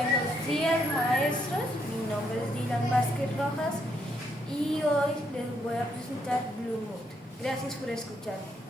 Buenos días, maestros. Mi nombre es Dylan Vázquez Rojas y hoy les voy a presentar Blue Mood. Gracias por escucharme.